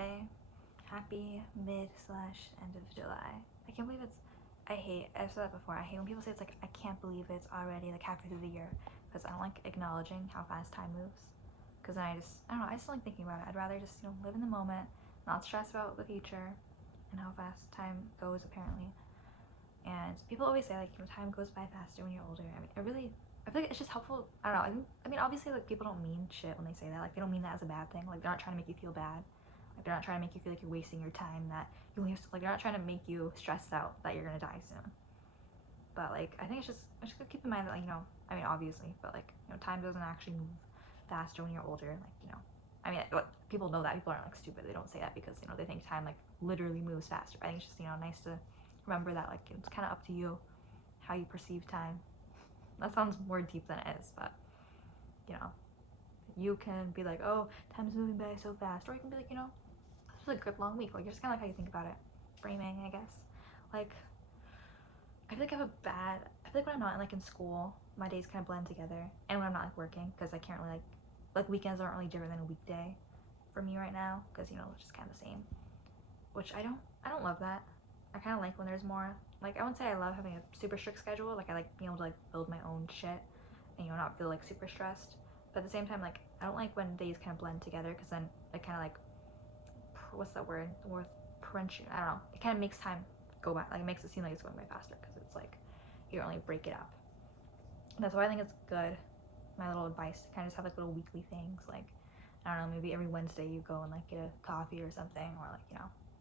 Hey, happy mid/end of July. I can't believe I've said that before, I hate when people say it's like, I can't believe it's already like halfway through the year, because I don't like acknowledging how fast time moves. Because then I don't know, I just don't like thinking about it. I'd rather just, live in the moment, not stress about the future, and how fast time goes apparently. And people always say like, time goes by faster when you're older. I feel like it's just helpful. I don't know. Obviously, like people don't mean shit when they say that. Like they don't mean that as a bad thing. Like they're not trying to make you feel bad. Like they're not trying to make you feel like you're wasting your time. That you only have to, like they're not trying to make you stressed out that you're gonna die soon. But like I think I just gotta keep in mind that obviously, but like time doesn't actually move faster when you're older. What people know that people aren't like stupid. They don't say that because they think time like literally moves faster. I think it's just nice to remember that like it's kind of up to you how you perceive time. That sounds more deep than it is, but you can be like, oh, time's moving by so fast, or you can be like, this was a good long week. Like, it's just kind of like how you think about it. Framing, I guess. Like, I feel like I feel like when I'm not like in school, my days kind of blend together, and when I'm not like working, because I can't really like weekends aren't really different than a weekday for me right now, because it's just kind of the same. Which I don't love that. I kind of like when there's more. Like, I wouldn't say I love having a super strict schedule. Like, I like being able to like build my own shit, and not feel like super stressed. But at the same time, like I don't like when days kind of blend together, because then it kind of like, what's that word? The word crunching. I don't know. It kind of makes time go by. Like it makes it seem like it's going by faster, because it's like you don't really break it up. That's why I think it's good. My little advice to kind of just have like little weekly things. Like I don't know, maybe every Wednesday you go and like get a coffee or something, or like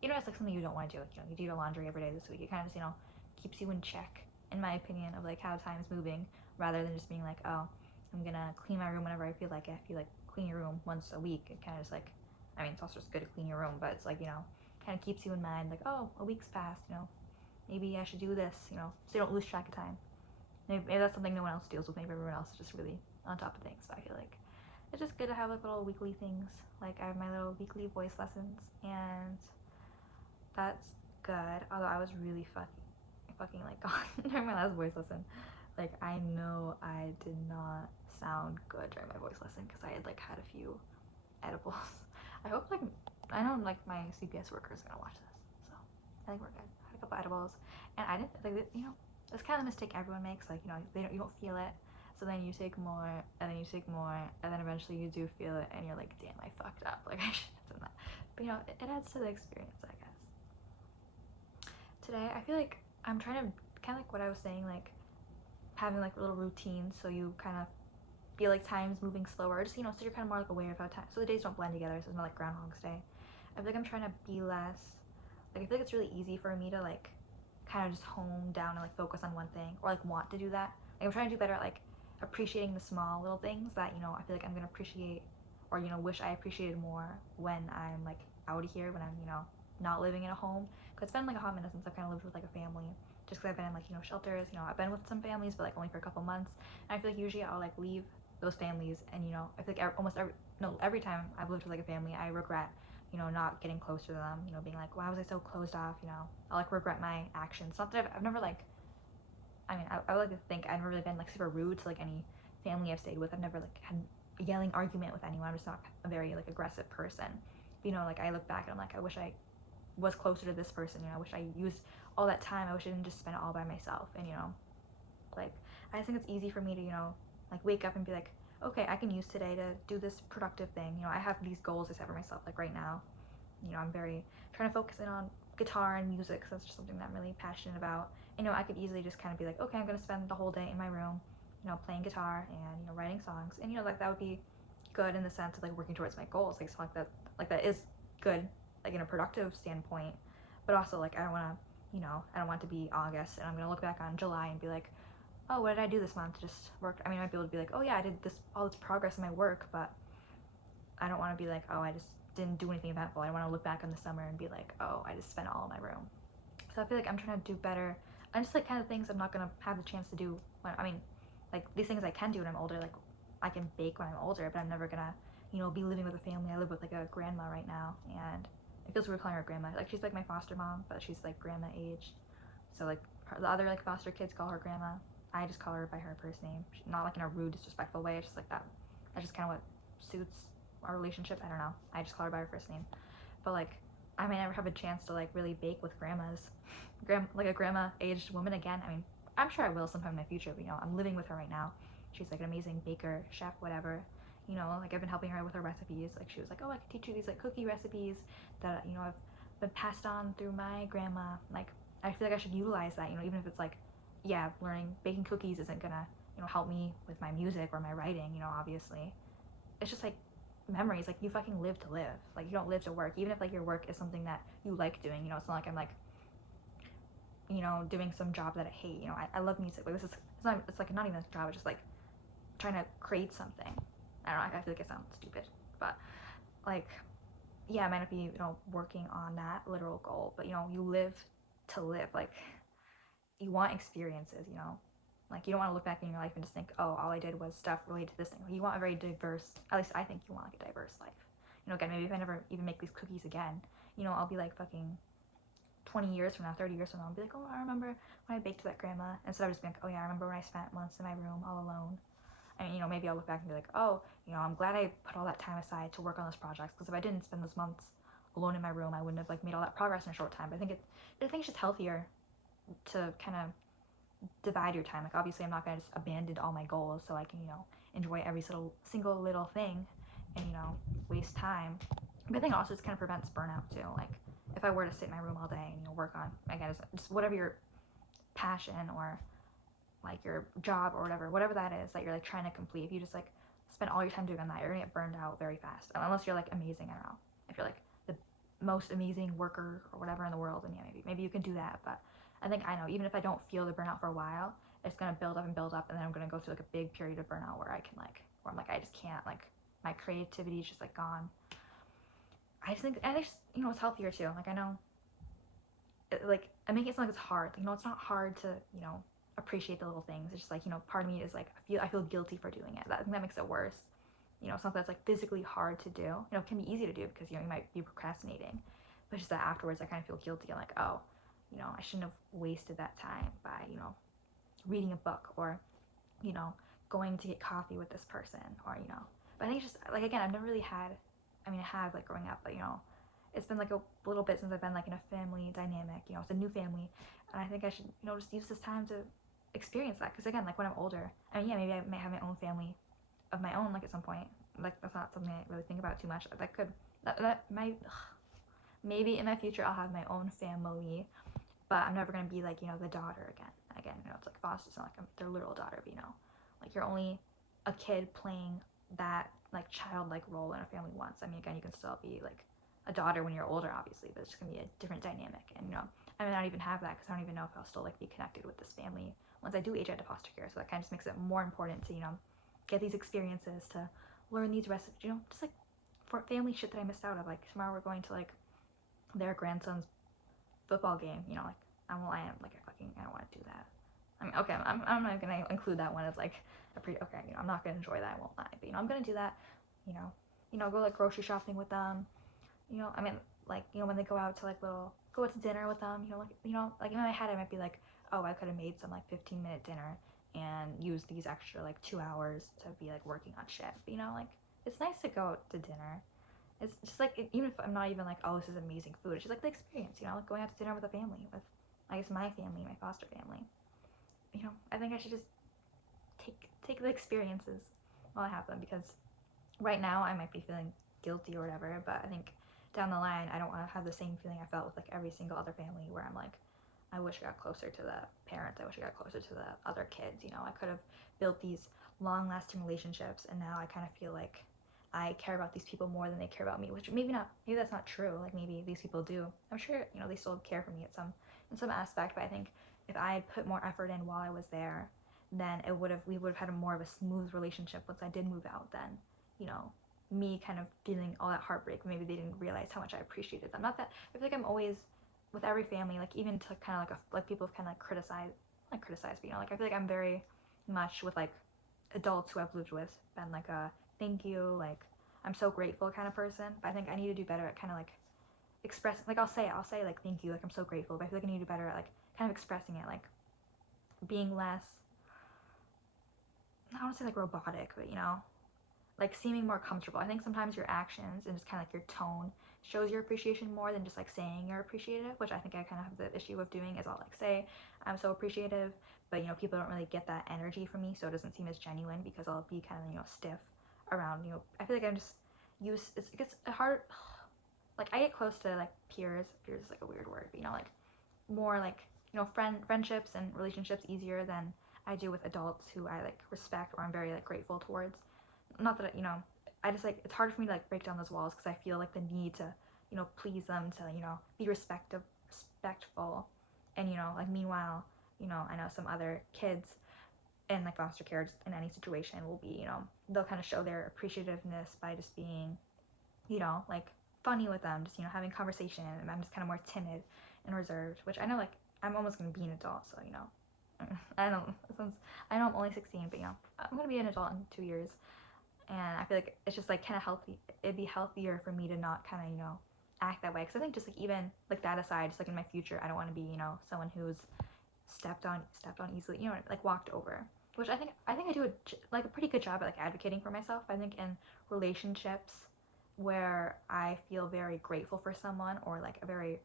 it's like something you don't want to do. Like you do your laundry every day this week. It kind of just keeps you in check, in my opinion, of like how time's moving, rather than just being like, oh, I'm gonna clean my room whenever I feel like it. If you like clean your room once a week, it kind of just like, it's also just good to clean your room, but it's like, kind of keeps you in mind, like, oh, a week's passed, maybe I should do this, so you don't lose track of time. Maybe that's something no one else deals with. Maybe everyone else is just really on top of things. So I feel like it's just good to have like little weekly things. Like I have my little weekly voice lessons, and that's good. Although I was really fucking like gone during my last voice lesson. Like I know I did not sound good during my voice lesson, because I had like had a few edibles. I hope like I know like my CPS worker is gonna watch this, so I think we're good. I had a couple edibles, and I didn't like that's kind of the mistake everyone makes. Like you don't feel it, so then you take more, and then you take more, and then eventually you do feel it, and you're like, damn, I fucked up. Like I should have done that. But it adds to the experience, I guess. Today I feel like I'm trying to kind of like what I was saying, like having like little routines, so you kind of feel like time's moving slower, just so you're kind of more like aware of how time, so the days don't blend together, so it's not like Groundhog's Day. I feel like I'm trying to be less, like I feel like it's really easy for me to like kind of just hone down and like focus on one thing, or like want to do that. Like I'm trying to do better at like appreciating the small little things that I feel like I'm gonna appreciate, or wish I appreciated more when I'm like out of here, when I'm not living in a home, because it's been like a hot minute since I've kind of lived with like a family, just because I've been in like shelters. I've been with some families, but like only for a couple months, and I feel like usually I'll like leave those families, and I feel like every time I've lived with like a family, I regret not getting closer to them, being like, why was I so closed off, I'll like regret my actions. Not that I've never like, I would like to think I've never really been like super rude to like any family I've stayed with. I've never like had a yelling argument with anyone. I'm just not a very like aggressive person. But, like I look back and I'm like, I wish I was closer to this person. I wish I used all that time. I wish I didn't just spend it all by myself. And like I just think it's easy for me to like wake up and be like, okay, I can use today to do this productive thing. I have these goals I set for myself. Like right now, I'm very trying to focus in on guitar and music, so that's just something that I'm really passionate about. I could easily just kind of be like, okay, I'm gonna spend the whole day in my room, playing guitar and writing songs, and like that would be good in the sense of like working towards my goals. Like that is good, like in a productive standpoint, but also like I don't want to, I don't want it to be August and I'm gonna look back on July and be like, oh, what did I do this month? Just worked. I might be able to be like, oh yeah, I did all this progress in my work, but I don't want to be like, oh, I just didn't do anything eventful. I want to look back on the summer and be like, oh, I just spent all in my room. So I feel like I'm trying to do better, and just like kind of things I'm not gonna have the chance to do when like these things I can do when I'm older. Like I can bake when I'm older, but I'm never gonna be living with a family. I live with like a grandma right now, and it feels weird calling her grandma. Like she's like my foster mom, but she's like grandma age. So like the other like foster kids call her grandma. I just call her by her first name, not like in a rude, disrespectful way. It's just like that. That's just kind of what suits our relationship. I don't know. I just call her by her first name. but like I may never have a chance to like really bake with grandmas, like a grandma aged woman again. I mean, I'm sure I will sometime in the future, but you know, I'm living with her right now. She's like an amazing baker, chef, whatever. You know, like I've been helping her with her recipes. Like she was like, oh, I can teach you these like cookie recipes that you know I've been passed on through my grandma. Like I feel like I should utilize that. You know, even if it's like, yeah, learning baking cookies isn't gonna you know help me with my music or my writing. You know, obviously, it's just like memories. Like you fucking live to live. Like you don't live to work. Even if like your work is something that you like doing. You know, it's not like I'm like you know doing some job that I hate. You know, I love music. Like this is it's like not even a job. It's just like trying to create something. I don't know. I feel like I sound stupid, but like yeah, I might not be you know working on that literal goal, but you know you live to live. Like you want experiences. You know, like you don't want to look back in your life and just think, oh, all I did was stuff related to this thing. You want a very diverse. At least I think you want like a diverse life. You know, again, maybe if I never even make these cookies again, you know, I'll be like fucking 20 years from now, 30 years from now, I'll be like, oh, I remember when I baked that grandma. Instead of just being like, oh yeah, I remember when I spent months in my room all alone. And you know, maybe I'll look back and be like, oh, you know, I'm glad I put all that time aside to work on those projects because if I didn't spend those months alone in my room, I wouldn't have like made all that progress in a short time. But I think it's just healthier to kind of divide your time. Like obviously, I'm not gonna just abandon all my goals so I can you know enjoy every single little thing and you know waste time. But I think also just kind of prevents burnout too. Like if I were to sit in my room all day and you know work on again just whatever your passion or like your job or whatever that is that you're like trying to complete, if you just like spend all your time doing that, you're gonna get burned out very fast. Unless you're like amazing, I don't know. If you're like the most amazing worker or whatever in the world, then yeah, maybe you can do that. But I think I know even if I don't feel the burnout for a while, it's gonna build up and build up, and then I'm gonna go through like a big period of burnout where I can like where I'm like I just can't like my creativity is just like gone. I think just, you know it's healthier too. Like I know like I make it sound like it's hard. Like, you know, it's not hard to you know appreciate the little things. It's just like you know, part of me is like I feel guilty for doing it. I think that makes it worse. You know, something that's like physically hard to do. You know, it can be easy to do because you know you might be procrastinating, but just that afterwards I kind of feel guilty. I'm like, oh, you know, I shouldn't have wasted that time by you know reading a book or you know going to get coffee with this person or you know. But I think it's just like again, I've never really had. I mean, I have like growing up, but you know, it's been like a little bit since I've been like in a family dynamic. You know, it's a new family, and I think I should you know just use this time to experience that. Because again, like when I'm older, I mean, yeah, maybe I may have my own family of my own like at some point. Like that's not something I really think about too much. That might maybe in my future I'll have my own family, but I'm never gonna be like you know the daughter again. Again, you know, it's like foster, it's not like I'm their literal daughter, but you know, like you're only a kid playing that like childlike role in a family once. I mean, again, you can still be like a daughter when you're older, obviously, but it's just gonna be a different dynamic. And you know, I may not even have that because I don't even know if I'll still like be connected with this family once I do age out of foster care. So that kind of just makes it more important to you know get these experiences to learn these recipes. You know, just like for family shit that I missed out of. Like tomorrow we're going to like their grandson's football game. You know, like I am like I don't want to do that. I mean, okay, I'm not gonna include that one as like okay, you know, I'm not gonna enjoy that, I won't lie, but you know, I'm gonna do that, you know, go like grocery shopping with them, you know, I mean, like, you know, when they go out to like go out to dinner with them, like in my head I might be like, oh, I could have made some like 15-minute dinner and use these extra like 2 hours to be like working on shit, but you know, like, it's nice to go out to dinner. It's just like, even if I'm not even like, oh, this is amazing food, it's just like the experience, you know, like going out to dinner with a family, with, I guess, my family, my foster family. You know, I think I should just take the experiences while I have them because right now I might be feeling guilty or whatever, but I think down the line I don't want to have the same feeling I felt with like every single other family where I'm like, I wish I got closer to the parents, I wish I got closer to the other kids, you know, I could have built these long-lasting relationships and now I kind of feel like I care about these people more than they care about me, which maybe that's not true, like maybe these people do. I'm sure, you know, they still care for me in some aspect, but I think if I had put more effort in while I was there, then we would have had a more of a smooth relationship once I did move out than, you know, me kind of feeling all that heartbreak. Maybe they didn't realize how much I appreciated them. Not that I feel like I'm always with every family, like even to kind of like people have kind of like criticized, but you know, like I feel like I'm very much with like adults who I've lived with been like a thank you, like I'm so grateful kind of person. But I think I need to do better at kind of like expressing, like I'll say like thank you, like I'm so grateful, but I feel like I need to do better at like kind of expressing it, like being less, I don't want to say like robotic, but you know, like seeming more comfortable. I think sometimes your actions and just kind of like your tone shows your appreciation more than just like saying you're appreciative, which I think I kind of have the issue of doing, is I'll like say I'm so appreciative, but people don't really get that energy from me, so it doesn't seem as genuine because I'll be kind of stiff around. I feel like I'm just used. It gets hard. Like I get close to like peers. Peers is like a weird word, but like more like friendships and relationships easier than I do with adults who I like respect or I'm very like grateful towards. Not that I just like, it's hard for me to like break down those walls because I feel like the need to please them, to be respectful, and like meanwhile I know some other kids in like foster care, just in any situation, will be they'll kind of show their appreciativeness by just being like funny with them, just having conversation, and I'm just kind of more timid and reserved, which I know like I'm almost gonna be an adult, so I don't know, since I know I'm only 16, but I'm gonna be an adult in 2 years, and I feel like it's just like kind of healthy. It'd be healthier for me to not kind of act that way, because I think just like even like that aside, just like in my future, I don't want to be someone who's stepped on easily, like walked over. Which I do like a pretty good job at like advocating for myself. I think in relationships where I feel very grateful for someone or like very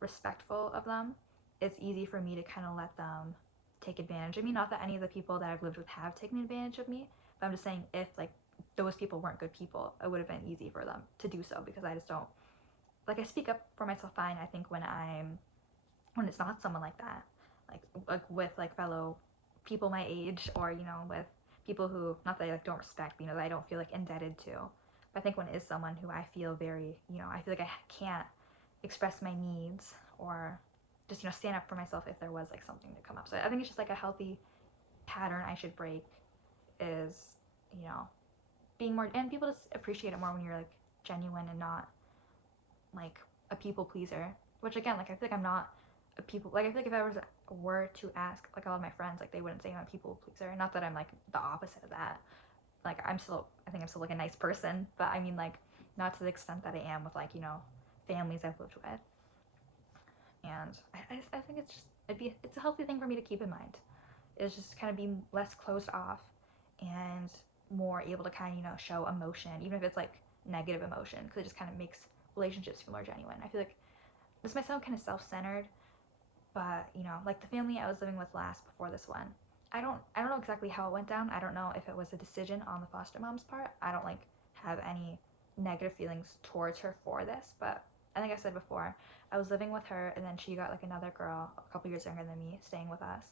respectful of them, it's easy for me to kind of let them take advantage of me. Not that any of the people that I've lived with have taken advantage of me, but I'm just saying if like those people weren't good people, it would have been easy for them to do so, because I just don't, like, I speak up for myself fine, I think, when it's not someone like that, like with like fellow people my age, or with people who, not that I like don't respect, that I don't feel like indebted to. But I think when it is someone who I feel very, I feel like I can't express my needs or just stand up for myself if there was like something to come up. So I think it's just like a healthy pattern I should break, is being more, and people just appreciate it more when you're like genuine and not like a people pleaser. Which again, like I feel like I'm not a people, like I feel like if I were to ask like a lot of my friends, like they wouldn't say I'm a people pleaser. Not that I'm like the opposite of that. Like I think I'm still like a nice person, but I mean like not to the extent that I am with like families I've lived with. And I think it's a healthy thing for me to keep in mind. Is just kind of be less closed off and more able to kind of show emotion, even if it's like negative emotion, because it just kind of makes relationships feel more genuine. I feel like this might sound kind of self-centered, but like the family I was living with last before this one, I don't know exactly how it went down. I don't know if it was a decision on the foster mom's part. I don't like have any negative feelings towards her for this, but I think I said before, I was living with her, and then she got like another girl a couple years younger than me staying with us,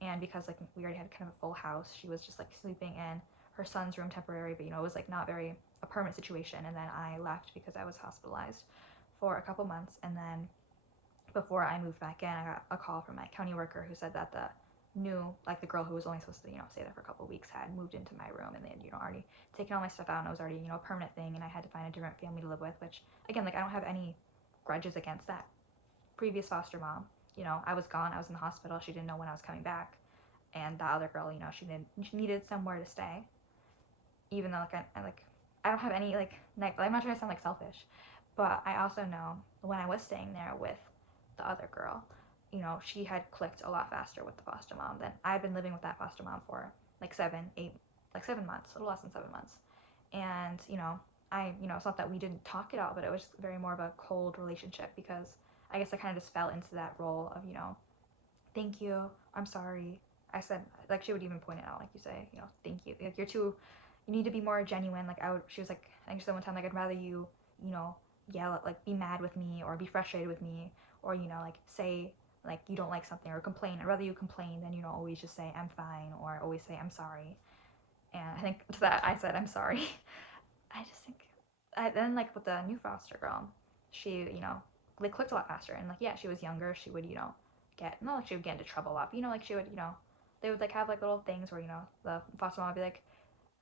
and because like we already had kind of a full house, she was just like sleeping in her son's room temporary, but it was like not very a permanent situation. And then I left because I was hospitalized for a couple months, and then before I moved back in, I got a call from my county worker who said that the girl who was only supposed to stay there for a couple of weeks had moved into my room, and they had already taken all my stuff out, and it was already a permanent thing, and I had to find a different family to live with. Which again, like I don't have any grudges against that previous foster mom. I was gone, I was in the hospital, she didn't know when I was coming back, and the other girl, she needed somewhere to stay. Even though I don't have any like I'm not trying to sound like selfish, but I also know when I was staying there with the other girl, she had clicked a lot faster with the foster mom than I had been living with that foster mom for like 7 months, a little less than 7 months. And it's not that we didn't talk it out, but it was very more of a cold relationship, because I guess I kind of just fell into that role of thank you, I'm sorry. I said, like, she would even point it out, like you say, thank you, like you need to be more genuine. Like she was like, I think she said one time, like, I'd rather you yell at, like, be mad with me or be frustrated with me, or like say like you don't like something or complain. I'd rather you complain than always just say I'm fine, or always say I'm sorry. And I think to that I said I'm sorry. I just think then like with the new foster girl, she like clicked a lot faster, and like yeah, she was younger. She would get, not like she would get into trouble a lot, but like she would they would like have like little things where the foster mom would be like,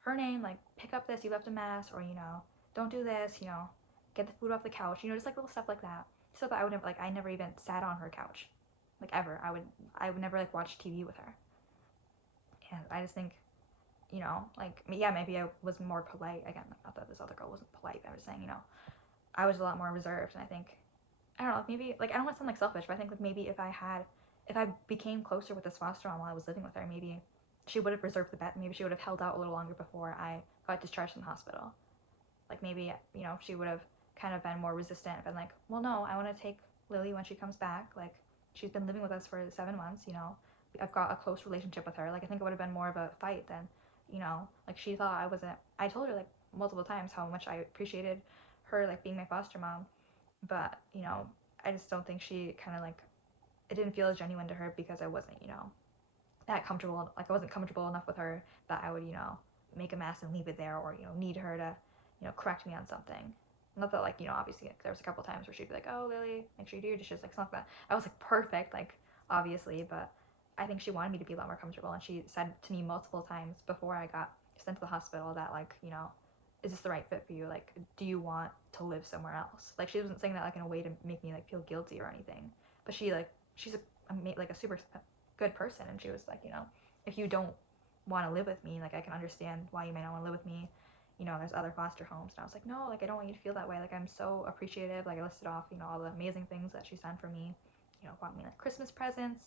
her name, like, pick up this, you left a mess, or don't do this, get the food off the couch, just like little stuff like that. So that I would never, like, I never even sat on her couch, like, ever. I would never like watch TV with her. And I just think like, yeah, maybe I was more polite. Again, not that this other girl wasn't polite, but I'm just saying I was a lot more reserved. And I think, I don't know, maybe like, I don't want to sound like selfish, but I think like maybe if I became closer with this foster mom while I was living with her, maybe she would have reserved the bet. Maybe she would have held out a little longer before I got discharged from the hospital. Like maybe she would have kind of been more resistant. I've been like, well, no, I want to take Lily when she comes back. Like, she's been living with us for 7 months, you know. I've got a close relationship with her. Like, I think it would have been more of a fight than, you know, like she thought I wasn't. I told her like multiple times how much I appreciated her like being my foster mom, but you know, I just don't think she kind of like it didn't feel as genuine to her because I wasn't, you know, that comfortable. Like I wasn't comfortable enough with her that I would, you know, make a mess and leave it there, or you know, need her to, you know, correct me on something. Not that like, you know, obviously like, there was a couple times where she'd be like, "Oh, Lily, make sure you do your dishes." Like something like that. I was like perfect, like obviously, but I think she wanted me to be a lot more comfortable, and she said to me multiple times before I got sent to the hospital that like, you know, is this the right fit for you? Like, do you want to live somewhere else? Like she wasn't saying that like in a way to make me like feel guilty or anything, but she like she's like a super good person, and she was like, you know, if you don't want to live with me, like I can understand why you might not want to live with me. You know, there's other foster homes. And I was like, no, like I don't want you to feel that way. Like I'm so appreciative. Like I listed off, you know, all the amazing things that she's done for me. You know, bought me like Christmas presents,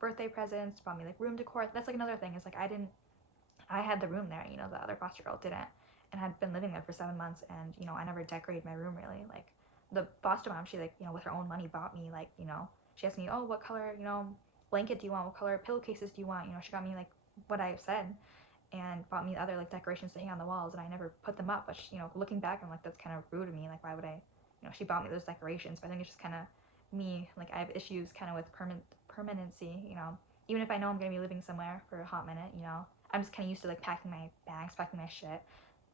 birthday presents, bought me like room decor. That's like another thing. Is like I had the room there. You know, the other foster girl didn't, and had been living there for 7 months. And you know, I never decorated my room really. Like the foster mom, she like, you know, with her own money bought me like, you know, she asked me, oh, what color, you know, blanket do you want? What color pillowcases do you want? You know, she got me like what I said, and bought me other like decorations to hang on the walls, and I never put them up. But she, you know, looking back, I'm like, that's kind of rude of me. Like, why would I? You know, she bought me those decorations, but I think it's just kind of me. Like, I have issues kind of with permanency. You know, even if I know I'm gonna be living somewhere for a hot minute, you know, I'm just kind of used to like packing my bags, packing my shit.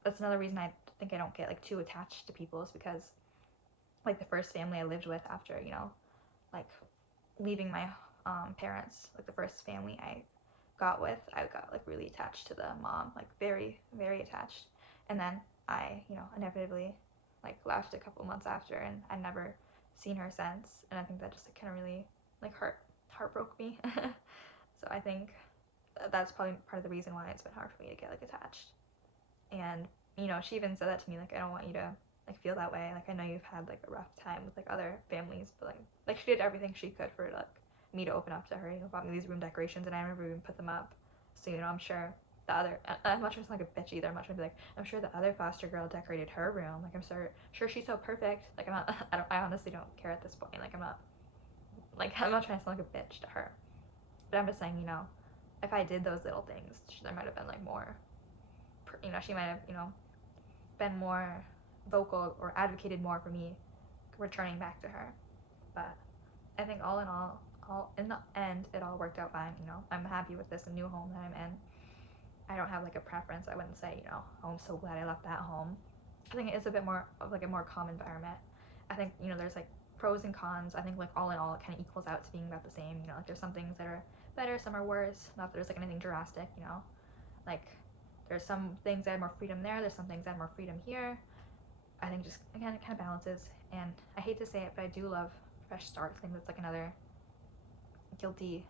That's another reason I think I don't get like too attached to people, is because like the first family I lived with after, you know, like leaving my parents, like the first family I got like really attached to the mom, like very, very attached. And then I, you know, inevitably like left a couple months after, and I never seen her since. And I think that just like, kind of really like heartbroke me. So I think that's probably part of the reason why it's been hard for me to get like attached. And you know, she even said that to me, like I don't want you to like feel that way. Like I know you've had like a rough time with like other families, but like she did everything she could for like me to open up to her. You know, bought me these room decorations, and I never even put them up. So you know, I'm sure the other. I'm not trying to sound like a bitch either. I'm not trying to be like, I'm sure the other foster girl decorated her room. Like I'm sure she's so perfect. Like I'm not. I honestly don't care at this point. Like I'm not trying to sound like a bitch to her. But I'm just saying, you know, if I did those little things, there might have been like more. You know, she might have, you know, been more vocal or advocated more for me returning back to her. But I think all in all in the end, it all worked out fine. You know, I'm happy with this new home that I'm in. I don't have like a preference. I wouldn't say, you know, oh, I'm so glad I left that home. I think it is a bit more of like a more calm environment. I think, you know, there's like pros and cons. I think like all in all, it kind of equals out to being about the same. You know, like there's some things that are better, some are worse. Not that there's like anything drastic. You know, like there's some things that had more freedom there. There's some things that had more freedom here. I think just again it kind of balances. And I hate to say it, but I do love fresh starts. I think that's like another guilty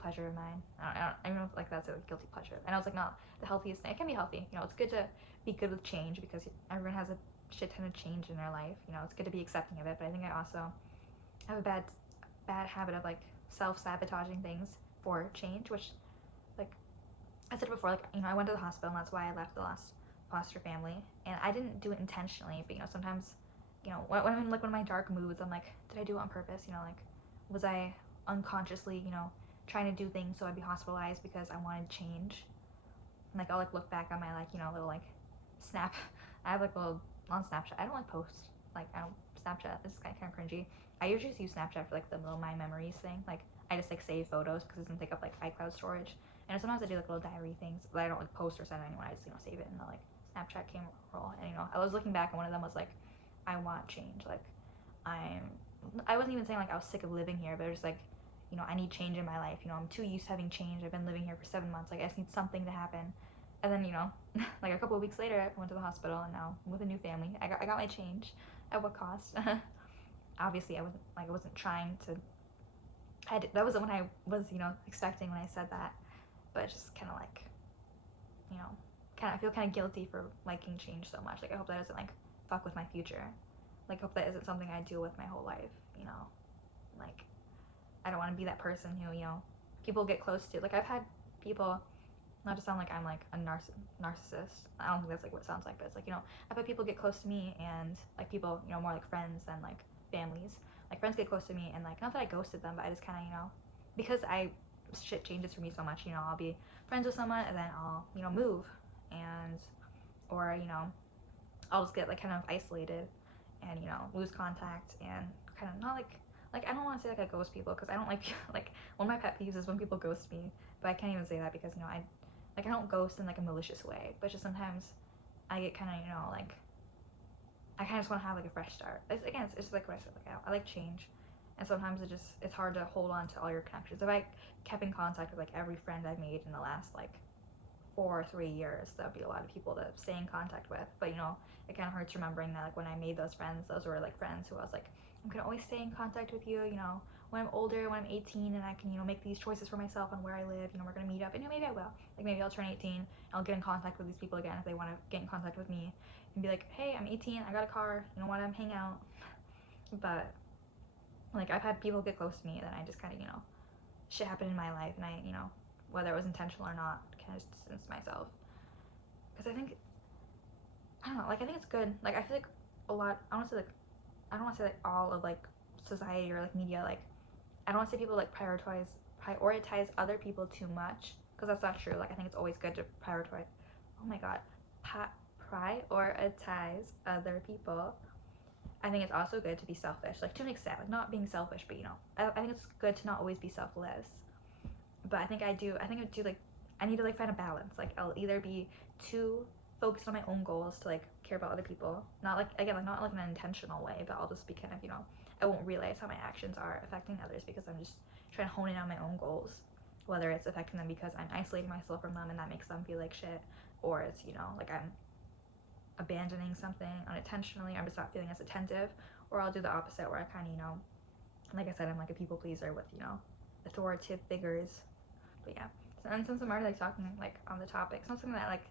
pleasure of mine. I don't know if like that's a guilty pleasure. I know it's like not the healthiest thing. It can be healthy. You know, it's good to be good with change because everyone has a shit ton of change in their life. You know, it's good to be accepting of it. But I think I also have a bad habit of like self-sabotaging things for change, which like I said before, like, you know, I went to the hospital, and that's why I left the last foster family. And I didn't do it intentionally, but you know, sometimes, you know, when I'm in like one of my dark moods, I'm like, did I do it on purpose? You know, like, was I unconsciously, you know, trying to do things so I'd be hospitalized because I wanted change? And like I'll like look back on my like, you know, little like snap. I have like a little on Snapchat. I don't like post. Like I don't Snapchat. This is kind of cringy. I usually just use Snapchat for like the little my memories thing. Like I just like save photos because it doesn't take up like iCloud storage. And sometimes I do like little diary things, but I don't like post or send anyone. I just, you know, save it in the like Snapchat camera roll. And you know, I was looking back, and one of them was like, I want change. Like I wasn't even saying like I was sick of living here, but it was like, you know, I need change in my life. You know, I'm too used to having change. I've been living here for 7 months. Like I just need something to happen. And then, you know, like a couple of weeks later, I went to the hospital, and now I'm with a new family. I got my change. At what cost? Obviously, I wasn't trying to. That wasn't what I was, you know, expecting when I said that. But it's just kind of like, you know, I feel kind of guilty for liking change so much. Like I hope that doesn't like fuck with my future. Like hope that isn't something I deal with my whole life. You know, like I don't want to be that person who, you know, people get close to. Like I've had people not to sound like I'm like a narcissist. I don't think that's like what it sounds like, but it's like, I've had people get close to me, and like people, more like friends than like families. Like friends get close to me, and like not that I ghosted them, but I just kind of, because shit changes for me so much. I'll be friends with someone, and then I'll move, and or I'll just get like kind of isolated, and lose contact, and kind of not like I don't want to say like I ghost people, because I don't like like one of my pet peeves is when people ghost me, but I can't even say that because I don't ghost in like a malicious way, but just sometimes I get kind of like I kind of just want to have like a fresh start. It's just like what I said, like I like change, and sometimes it's hard to hold on to all your connections. If I kept in contact with like every friend I made in the last like 4 or 3 years, that would be a lot of people to stay in contact with. But it kind of hurts remembering that like when I made those friends, those were like friends who I was like, I'm gonna always stay in contact with you. When I'm older, when I'm 18, and I can make these choices for myself on where I live. We're gonna meet up, and maybe I will. Like maybe I'll turn 18, and I'll get in contact with these people again if they want to get in contact with me, and be like, hey, I'm 18, I got a car. Want to hang out? But like I've had people get close to me, and then I just kind of shit happened in my life, and I whether it was intentional or not, kind of distance myself, because I don't know, like I think it's good. Like I feel like a lot. I don't want to say like all of like society or like media. Like I don't want to say people like prioritize other people too much, because that's not true. Like I think it's always good to prioritize. Oh my god, prioritize other people. I think it's also good to be selfish, like to an extent, like not being selfish, but I think it's good to not always be selfless. But I do like I need to like find a balance. Like I'll either be too focused on my own goals to like care about other people, not like again like not like in an intentional way, but I'll just be kind of I won't realize how my actions are affecting others because I'm just trying to hone in on my own goals, whether it's affecting them because I'm isolating myself from them and that makes them feel like shit, or it's like I'm abandoning something unintentionally, or I'm just not feeling as attentive, or I'll do the opposite where I kind of like I said, I'm like a people pleaser with authoritative figures. But yeah, so, and since I'm already like talking like on the topic, it's not something that I like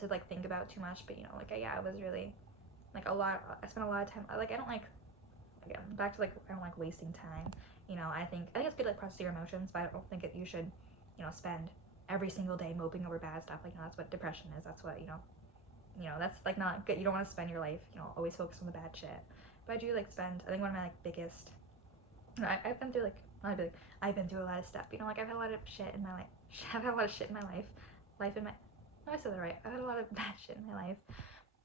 to like think about too much, but like I was really like a lot. I spent a lot of time. I don't like, again, back to like I don't like wasting time. I think it's good to like process your emotions, but I don't think you should spend every single day moping over bad stuff. Like that's what depression is. That's what that's like not good. You don't want to spend your life always focused on the bad shit. But I do like spend. I think one of my like biggest. I've been through like I've been through a lot of stuff. Like I've had a lot of shit in my life. I've had a lot of shit in my life. Life in my. No, I said that right. I've had a lot of bad shit in my life.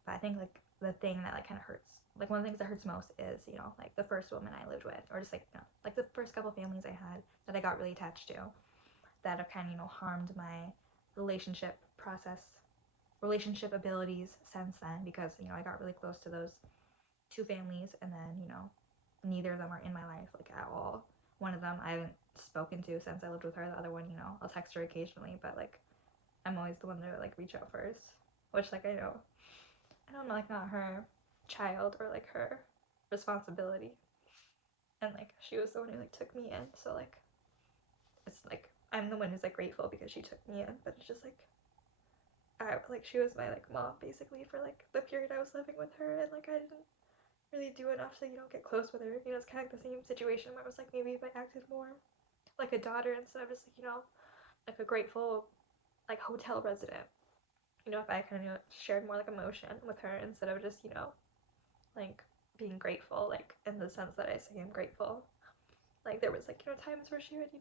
But I think like the thing that like kind of hurts, like one of the things that hurts most is like the first woman I lived with, or just like like the first couple families I had that I got really attached to, that have kind of harmed my relationship process, relationship abilities since then, because I got really close to those two families, and then neither of them are in my life like at all. One of them I haven't spoken to since I lived with her. The other one I'll text her occasionally, but like I'm always the one to like reach out first, which like I know I'm like not her child or like her responsibility, and like she was the one who like took me in, so like it's like I'm the one who's like grateful because she took me in, but it's just like she was my like mom basically for like the period I was living with her, and like I didn't really do enough to get close with her. It's kind of like the same situation where I was like, maybe if I acted more like a daughter instead of just like like a grateful like hotel resident, if I kind of shared more like emotion with her instead of just like being grateful, like in the sense that I say I'm grateful. Like there was like times where she would be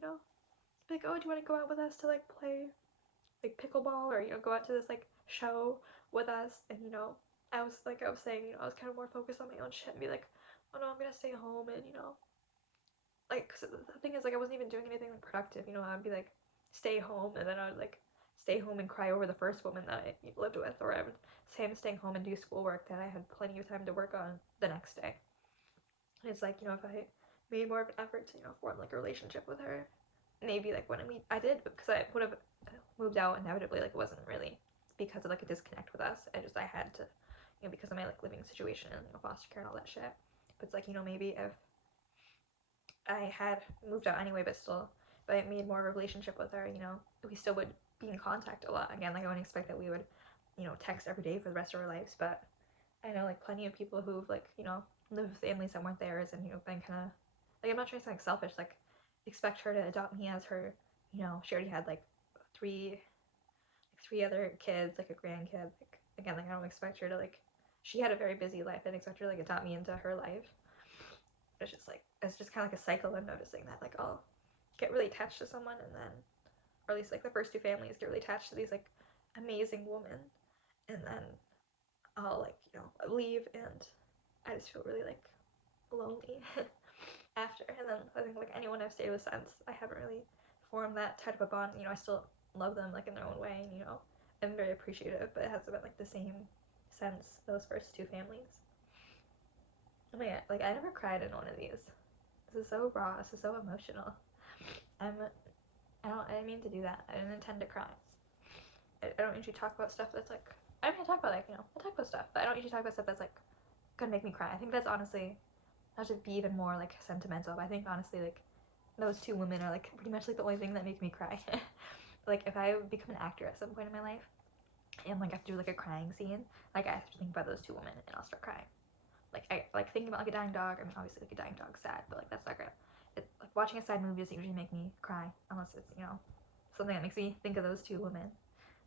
like, oh, do you want to go out with us to like play like pickleball, or go out to this like show with us, and I was saying I was kind of more focused on my own shit and be like, oh no, I'm gonna stay home, and like cause the thing is like I wasn't even doing anything like productive. I'd be like stay home, and then I would like stay home and cry over the first woman that I lived with, or I would say I'm staying home and do schoolwork that I had plenty of time to work on the next day. And it's like if I made more of an effort to form like a relationship with her, maybe like when I did, because I would have moved out inevitably. Like it wasn't really because of like a disconnect with us. I had to because of my like living situation and foster care and all that shit. But it's like maybe if I had moved out anyway, but still, if I made more of a relationship with her, we still would be in contact a lot. Again, like I wouldn't expect that we would text every day for the rest of our lives, but I know like plenty of people who've like lived with families that weren't theirs, and been kind of like, I'm not trying to sound selfish, like expect her to adopt me as her. She already had like 3 3 other kids, like a grandkid. Like again, like I don't expect her to like. She had a very busy life. I didn't expect her to like adopt me into her life. It's just kind of like a cycle. I'm noticing that like I'll get really attached to someone, and then, or at least like the first two families get really attached to these like amazing women, and then I'll like leave, and I just feel really like lonely after. And then I think like anyone I've stayed with since, I haven't really formed that type of a bond. I still love them like in their own way, and I'm very appreciative, but it hasn't been like the same since those first two families. Oh my god, like I never cried in one of these. This is so raw. This is so emotional. I'm. I didn't mean to do that. I didn't intend to cry. I don't usually talk about stuff that's like. I mean, I talk about like I talk about stuff, but I don't usually talk about stuff that's like gonna make me cry. I think that's honestly, I should be even more like sentimental. But I think honestly like those two women are like pretty much like the only thing that make me cry. Like if I become an actor at some point in my life, and like I have to do like a crying scene, like I have to think about those two women and I'll start crying. Like I like thinking about like a dying dog. I mean, obviously like a dying dog's sad, but like that's not gonna. Like watching a sad movie doesn't usually make me cry unless it's something that makes me think of those two women.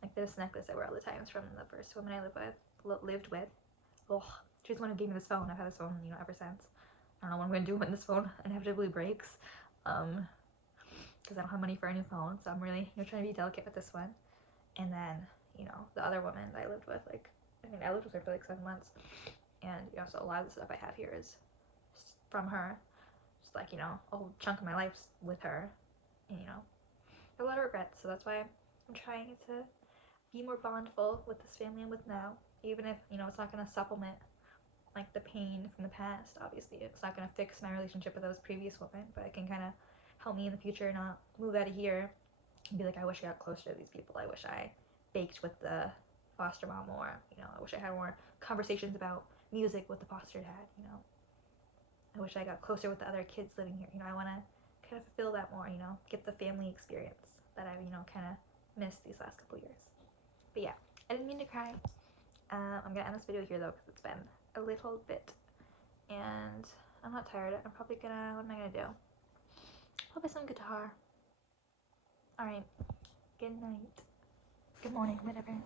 Like this necklace I wear all the time is from the first woman I lived with. Oh, she's the one who gave me this phone. I've had this phone ever since. I don't know what I'm gonna do when this phone inevitably breaks. Because I don't have money for a new phone, so I'm really trying to be delicate with this one. And then the other woman that I lived with, like I lived with her for like 7 months, and so a lot of the stuff I have here is from her. Just like a whole chunk of my life's with her, and a lot of regrets. So that's why I'm trying to be more bondful with this family I'm with now, even if it's not gonna supplement like the pain from the past. Obviously, it's not gonna fix my relationship with those previous women, but it can kind of help me in the future not move out of here and be like, I wish I got closer to these people. I wish I baked with the foster mom more. I wish I had more conversations about music with the foster dad. I wish I got closer with the other kids living here. I want to kind of fulfill that more. Get the family experience that I've kind of missed these last couple years. But yeah, I didn't mean to cry. I'm gonna end this video here though because it's been a little bit, and I'm not tired. I'm probably gonna. What am I gonna do? Probably some guitar. All right. Good night. Good morning. Whatever.